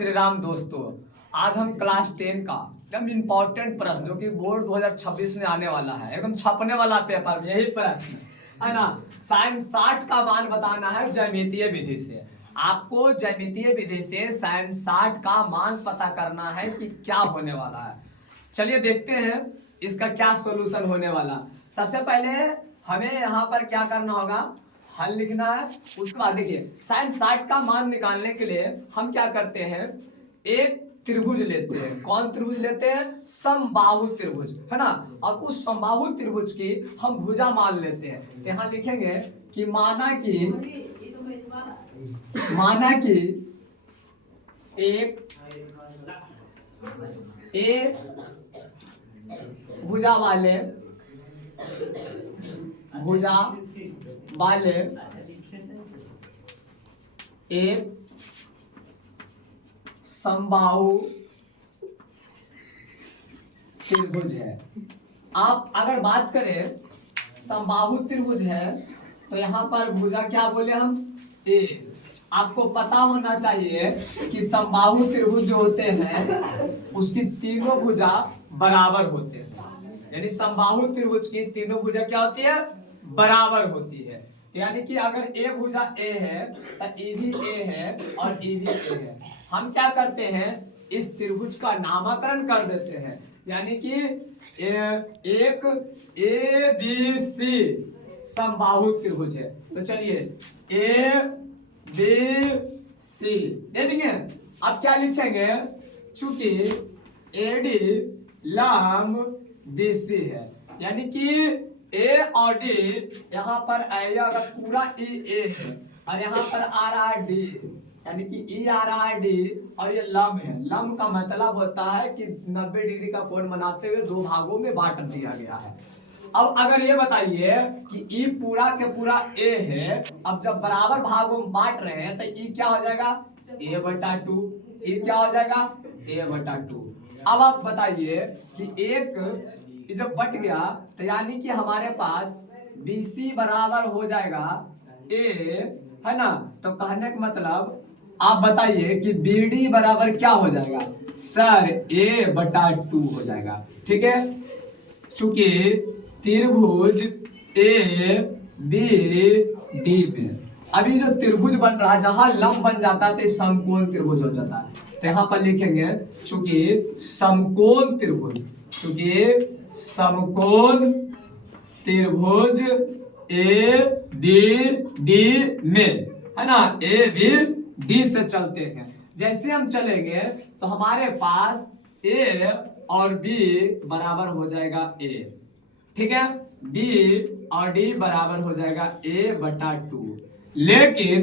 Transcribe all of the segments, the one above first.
श्री राम दोस्तों, आज हम क्लास 10 का एकदम इम्पोर्टेंट प्रश्न जो कि बोर्ड 2026 में आने वाला है, एकदम छपने वाला पेपर में यही प्रश्न है ना। साइन 60 का मान बताना है ज्यामितीय विधि से। आपको ज्यामितीय विधि से साइन 60 का मान पता करना है कि क्या होने वाला है। चलिए देखते हैं इसका क्या सॉल्यूशन होने वाला। सबसे पहले हमें यहाँ पर क्या करना होगा, हल लिखना है। उसके बाद देखिए साइन 60 का मान निकालने के लिए हम क्या करते हैं, एक त्रिभुज लेते हैं। कौन त्रिभुज लेते हैं? समबाहु त्रिभुज, है ना। और उस समबाहु त्रिभुज की हम भुजा मान लेते हैं। तो यहाँ लिखेंगे कि माना कि एक ए भुजा वाले एक समबाहु त्रिभुज है। आप अगर बात करें समबाहु त्रिभुज है तो यहाँ पर भुजा क्या बोले हम, ए। आपको पता होना चाहिए कि समबाहु त्रिभुज जो होते हैं उसकी तीनों भुजा बराबर होते हैं। यानी समबाहु त्रिभुज की तीनों भुजा क्या होती है, बराबर होती है। यानी कि अगर ए भुजा ए है तो ए भी ए है और ए भी ए है। हम क्या करते हैं, इस त्रिभुज का नामकरण कर देते हैं। यानी कि एक ए बी सी समबाहु त्रिभुज है। तो चलिए ए बी सी दे देंगे। अब क्या लिखेंगे, चूंकि एडी लंब बीसी है, यानी कि ए और डी यहाँ पर आएगा। अगर पूरा ई ए है और यहाँ पर आ रहा है डी, यानी कि ई आ रहा है डी और ये लंब है। लंब का मतलब होता है कि 90 डिग्री का कोण बनाते हुए दो भागों में बांट दिया गया है। अब अगर ये बताइए कि ई पूरा के पूरा ए है, अब जब बराबर भागों में बांट रहे हैं तो ई क्या हो जाएगा, a/2। ई क्या हो जाएगा, a/2। अब आप बताइए कि एक जब बट गया तो यानी कि हमारे पास BC बराबर हो जाएगा A, है ना। तो कहने का मतलब आप बताइए कि BD बराबर क्या हो जाएगा, सर a/2 हो जाएगा। ठीक है, चूंकि त्रिभुज ABD में अभी जो त्रिभुज बन रहा है, जहां लंब बन जाता है तो समकोण त्रिभुज हो जाता है। तो यहाँ पर लिखेंगे चूंकि समकोण त्रिभुज ABD में, है ना, ABD से चलते हैं। जैसे हम चलेंगे तो हमारे पास A और B बराबर हो जाएगा A। ठीक है, B और D बराबर हो जाएगा a/2। लेकिन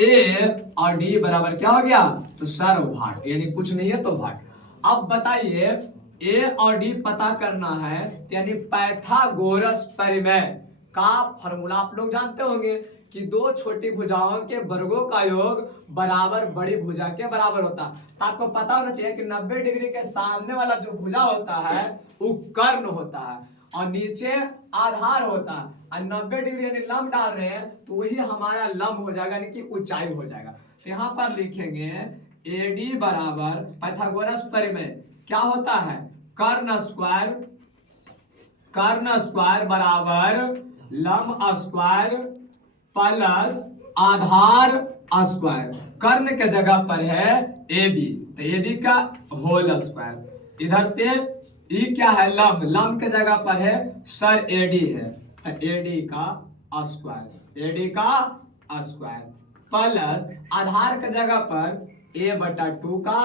A और D बराबर क्या हो गया, तो सर भाट, यानी कुछ नहीं है तो भाट। अब बताइए A और D पता करना है, यानी पाइथागोरस प्रमेय का फॉर्मूला आप लोग जानते होंगे कि दो छोटी भुजाओं के वर्गों का योग बराबर बड़ी भुजा के बराबर होता है। तो आपको पता होना चाहिए कि 90 डिग्री के सामने वाला जो भुजा होता है वो कर्ण होता है और नीचे आधार होता है। और 90 डिग्री यानी लंब डाल रहे हैं तो वही हमारा लंब हो जाएगा, यानी कि ऊंचाई हो जाएगा। तो यहाँ पर लिखेंगे AD बराबर पाइथागोरस प्रमेय क्या होता है, कर्ण स्क्वायर बराबर लंब स्क्वायर प्लस आधार स्क्वायर। कर्ण के जगह पर है AB, तो AB का होल स्क्वायर। इधर से ई क्या है, लंब के जगह पर है सर AD है, तो AD का स्क्वायर प्लस आधार के जगह पर a/2 का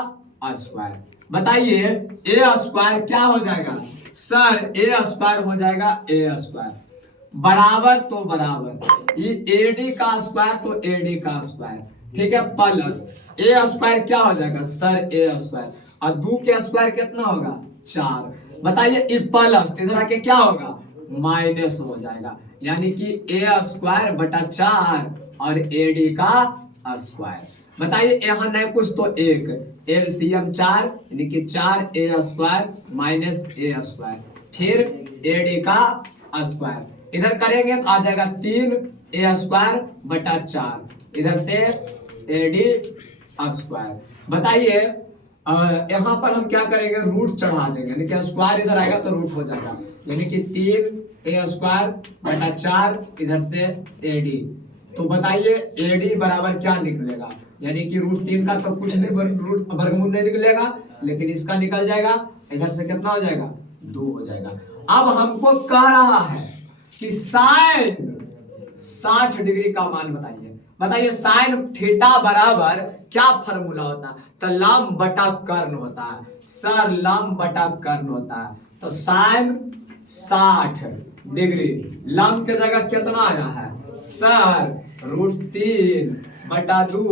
स्क्वायर। बताइए a स्क्वायर क्या हो जाएगा, सर a स्क्वायर हो जाएगा a स्क्वायर। बराबर तो बराबर, ये AD का स्क्वायर तो AD का स्क्वायर। ठीक है, प्लस a स्क्वायर क्या हो जाएगा, सर a स्क्वायर। और 2 के स्क्वायर कितना होगा, 4। बताइए ये प्लस इधर आके क्या होगा, माइनस हो जाएगा। यानी कि a²/4 और AD का स्क्वायर। बताइए यहाँ नहीं कुछ तो एक LCM 4, यानी कि 4a² माइनस a², फिर AD का स्क्वायर। इधर करेंगे तो आ जाएगा 3a² बटा 4, इधर से AD स्क्वायर। बताइए यहाँ पर हम क्या करेंगे, रूट चढ़ा देंगे, यानी कि स्क्वायर इधर आएगा तो रूट हो जाएगा, यानी कि 3a² / 4 इधर से AD। तो बताइए AD बराबर क्या निकलेगा, यानी कि √3 का तो कुछ नहीं, रूट वर्गमूल नहीं निकलेगा, लेकिन इसका निकल जाएगा, इधर से कितना हो जाएगा, 2 हो जाएगा। अब हमको कह रहा है कि साइन 60 डिग्री का मान बताइए साइन थीटा बराबर क्या फॉर्मूला होता है, तो लंब बटा कर्ण होता है, सर लंब बटा कर्ण होता है। तो साइन 60 डिग्री, लंब के जगह कितना आया है, सर √3 बटा 2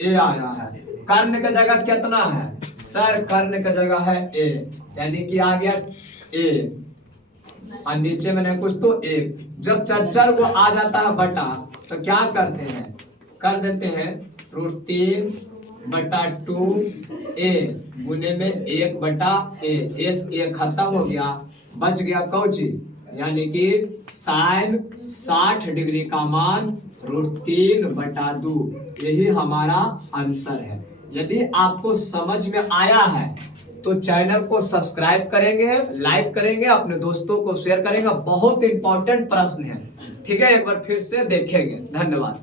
a आया है, कर्ण के जगह कितना है, सर कर्ण के जगह है a, यानी कि आ गया a, और नीचे में नहीं कुछ तो 1। जब चर को आ जाता है बटा तो क्या करते हैं, कर देते हैं √3 बटा 2a गुने में 1 बटा a, a खत्म हो गया, बच गया कौची, यानी कि साइन 60 डिग्री का मान √3 बटा 2। यही हमारा आंसर है। यदि आपको समझ में आया है तो चैनल को सब्सक्राइब करेंगे, लाइक करेंगे, अपने दोस्तों को शेयर करेंगे। बहुत इंपॉर्टेंट प्रश्न है, ठीक है, एक बार फिर से देखेंगे। धन्यवाद।